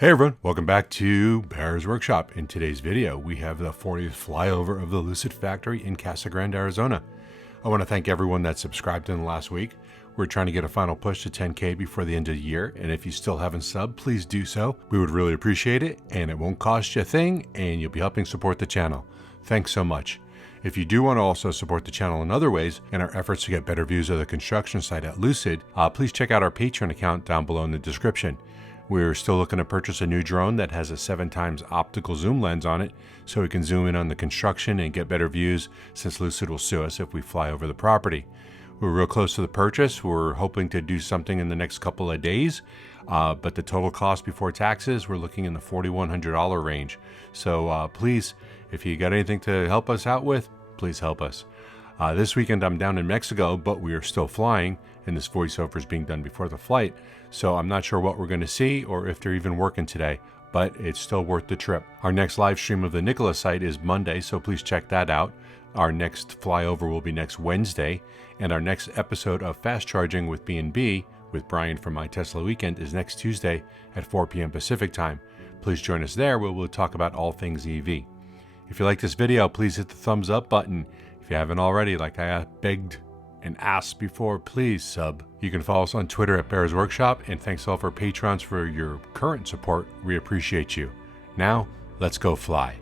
Hey everyone, welcome back to Bear's Workshop. In today's video, we have the 40th flyover of the Lucid factory in Casa Grande, Arizona. I want to thank everyone that subscribed in the last week. We're trying to get a final push to 10K before the end of the year, and if you still haven't subbed, please do so. We would really appreciate it, and it won't cost you a thing, and you'll be helping support the channel. Thanks so much. If you do want to also support the channel in other ways in our efforts to get better views of the construction site at Lucid, please check out our Patreon account down below in the description. We're still looking to purchase a new drone that has a 7x optical zoom lens on it so we can zoom in on the construction and get better views, since Lucid will sue us if we fly over the property. We're real close to the purchase. We're hoping to do something in the next couple of days, but the total cost before taxes, we're looking in the $4,100 range. So please, if you got anything to help us out with, please help us. This weekend I'm down in Mexico, but we are still flying, and this voiceover is being done before the flight. So I'm not sure what we're going to see or if they're even working today, but it's still worth the trip. Our next live stream of the Nikola site is Monday, so please check that out. Our next flyover will be next Wednesday, and our next episode of Fast Charging with B&B with Brian from My Tesla Weekend is next Tuesday at 4 p.m. Pacific time. Please join us there where we'll talk about all things EV. If you like this video, please hit the thumbs up button. If you haven't already, like I begged and asked before, please sub. You can follow us on Twitter at Bear's Workshop, and thanks to all of our patrons for your current support. We appreciate you. Now, let's go fly.